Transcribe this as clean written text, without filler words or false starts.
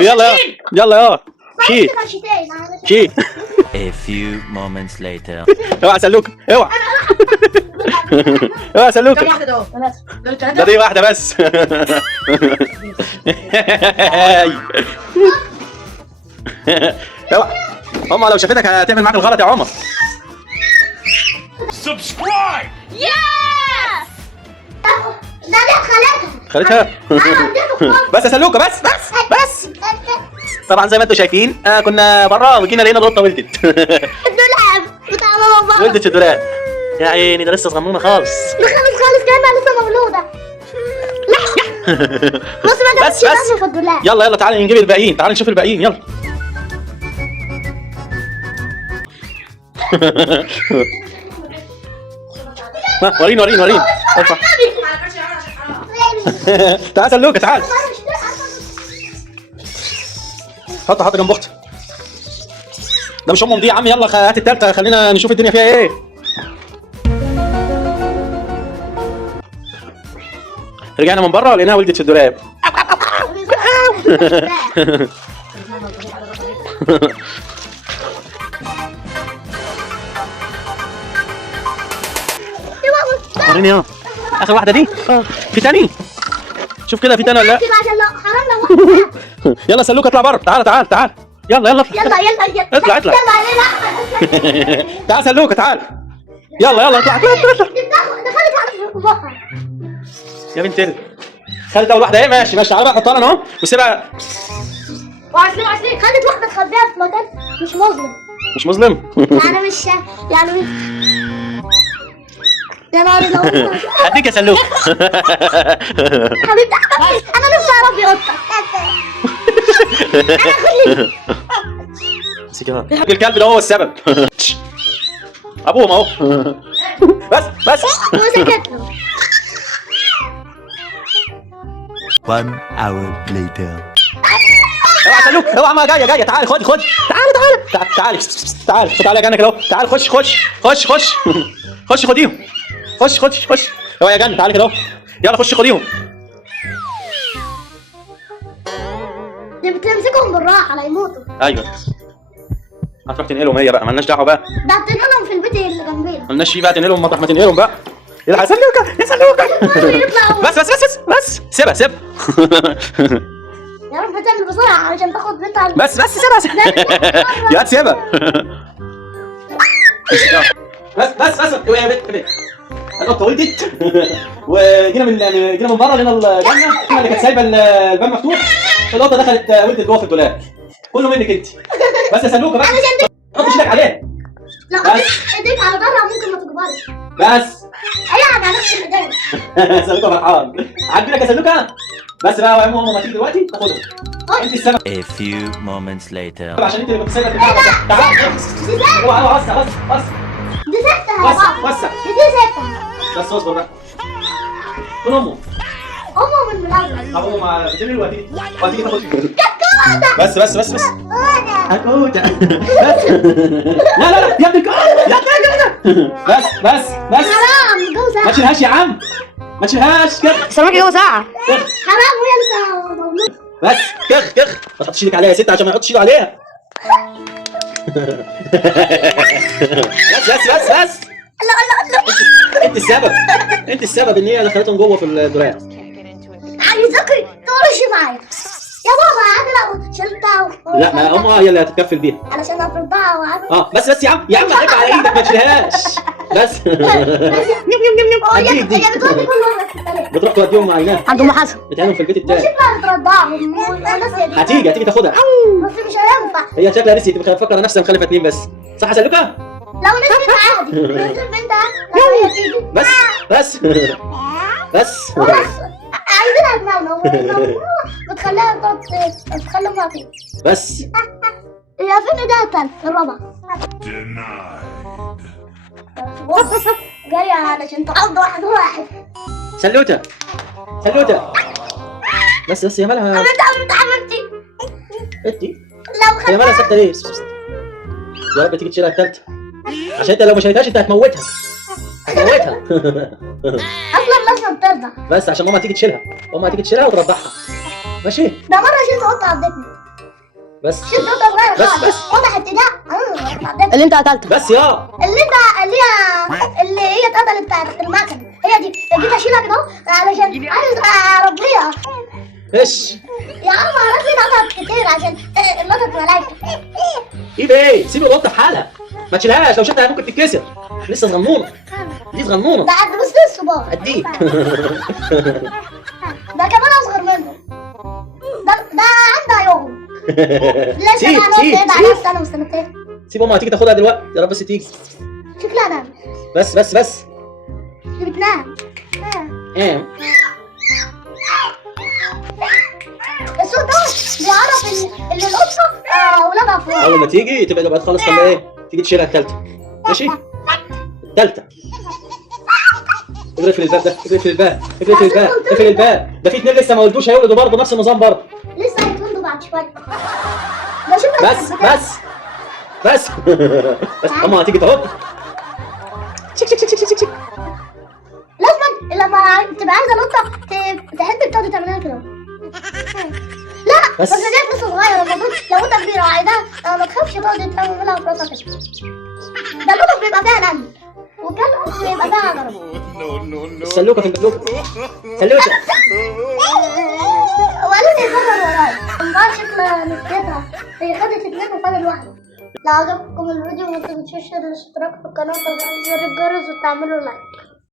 يلا يلا شي شي. A few moments later. اوعى سلوكة، اوعى اوعى سلوكة. كم واحدة دول؟ ده دي واحدة بس. اوعى، هما لو شافتك هتعمل معاك الغلط يا عمر. Subscribe! يس. ده خالتها. خليتها. بس يا سلوكة، بس. طبعا زي ما انتم شايفين كنا بره وجينا لقينا القطة ولدت. الدولاب بتاع ماما بابا. ولدت في الدولاب. يا عيني ده لسه صغنونة خالص. ده خالص كأنها لسه مولودة. بص ما بس جابتش في الدولاب. يلا تعالى نجيب الباقيين، تعالى نشوف الباقيين يلا. وريني ارفع. تعال سلوكة تعال. حط جنب اختي. ده مش امهم دي يا عم، يلا هات التالتة خلينا نشوف الدنيا فيها ايه. رجعنا من بره ولقيناها ولدت في الدولاب. وريني اه اخر واحدة دي. في تاني؟ شوف كده في تاني ولا لا؟ حرام لو يلا سلوكة اطلع بره. تعال يلا اطلع. تعال سلوكة تعال. يلا اطلع. دخلت على بابا. يا بنت خدت اول واحدة اهي. ماشي تعالى بقى حطها لنا اهو وسيبها. وعسلين خدت واحدة تخبيها في مكان مش مظلم. يعني مش يعني يا نهار لو هديك يا سلوك. حبيبتي انا نفسي اربي قطة. الكلب ده هو السبب. ابوهم اهو. بس هو سكت له. 1 hour later. اوعى سلوك، اوعى ما جايه تعال خد تعال تعالى جنة كده اهو. تعال خش خديهم. خش اوعى يا جنة تعالى كده اهو. يلا خش خديهم. دي بتمسكهم بالراحة لا يموتوا. ايوه هتروح تنقلهم هي بقى، مالناش دعوه بقى. ده هتنقلهم في البيت اللي جنبنا. مالناش فيه بقى، تنقلهم مطرح ما تنقلهم بقى. يلا يا سلوكة. بس سيبها. يا رب تعمل بسرعة علشان تاخد بنتها. بس سيبها. يا سيبها. بس يا بنت القطه ولدت. وجينا من بره لقينا الجنه اللي كانت سايبه الباب مفتوح. القطه دخلت ولدت جوه في الدولاب. كله منك انت. بس يا سلوكة بس حط ايدك عليها. لو ايديك على ظهرها ممكن ما تكبرش. بس ايوه على نفس الايدين. سلوكة فرحان. عاجبك يا سلوكة؟ بس بقى يا ماما تيجي دلوقتي تاخدهم. انت السبب. A few moments later. عشان انت اللي كنت سايبه البتاع. تعال. اوعى بص. دي ستة يا بابا. وسع. دي ستة. بس اصبر بقى. فين امه؟ من الأول. ابوه فين الوقتي تاخد. بس هتموت. لا يا ابني بس حرام جوزها. ما تشيلهاش يا عم، ما تشيلهاش كده. سمك جوه ساعة. حرام وهي لسه مولودة. بس كخ ما تحطش ايدك عليها يا ست عشان ما يحطش ايده عليها. بس انت السبب ان هي دخلتهم جوه في الدولاب. عايزاكي تقرشي معايا يا بابا. عادي لو شلتها لا ما امها هي اللي هتتكفل بيها. علشان افرضها وعارف. بس يا عم عيب على ايدك ما تشيلهاش. بس هي بتودي كل مرة. بتروح توديهم مع عيناها عند ام حسن. بتعينهم في البيت مش التاني. ينفع ترضعهم والناس هتيجي تاخدها. بس مش هينفع. هي شكلها نسيت مفكره نفسها مخلفه اتنين بس. صح يا سلوكة؟ لو نزلت عادي. نزلت بنتها لما هي تيجي. بس عايزينها تنام. بتخليها تخلي امها فيه. بس هي فين ايديها التانية الرابعة؟ جاية علشان تعض واحد. سلوتة بس يا مالها حبيبتي. انت لو هي مالها ساكتة ليه؟ يا رب تيجي تشيلها التالتة عشان انت لو ما شيلتهاش انت هتموتها. اصلا لازم ترضع. بس عشان ماما تيجي تشيلها وترضعها. ماشي. ده مرة شلت قطة عضتني. بس شفت قطة صغيرة بس خالص. بس واضح ابتداء. اللي انت قتلته. بس يا اللي هي اتقتلت تحت المكنة. هي دي جيت اشيلها كده علشان عايز اربيها. ايش يا عم عرفت لي اتقطعت كتير عشان القطط ملايكة. ايه سيب القطه في حالها، ما تشيلهاش، لو شلتها ممكن تتكسر، لسه صغنونه، دي صغنونه ده قد بس الصباع. اديك. ده كمان اصغر منه. ده عندها يوم. لسه سيب بقى سيب نقعد سيب على سنة وسنتين. سيب امها تيجي تاخدها دلوقتي، يا رب بس تيجي. شكلها نام. بس دي بتنام. ايه الصوت ده بيعرف ان القطة ولادها فوق. اول ما تيجي تبعد بعد خالص، خليها ايه تيجي تشيلها التالتة، ماشي؟ التالتة. اقفل الباب ده، اقفل الباب، اقفل الباب، ده في اتنين لسه ما ولدوش هيولدوا برضه نفس النظام برضه. لسه هيتولدوا بعد شوية. بشوف بس بس امها هتيجي تاخد. شك لازم لما تبقى عايزة القطة تحب تقعد تعملها كده. لا بس. بس ديت لسه صغيرة. المفروض لو قطة كبيرة وعايزاها ما تخافش تقعد تعملها في راسها كده. ده القطط بيبقى فيها نمل والكلب بيبقى فيها عجرة. السلوكة في البلوكة، سلوكة. وقالوا لي يفضل ورايا. امبارح شكلها نسيتها. هي خدت اتنين وفضل واحدة. لو عجبكم الفيديو ما تنسوش الاشتراك في القناة وتفعيل زر الجرس وتعملوا لايك.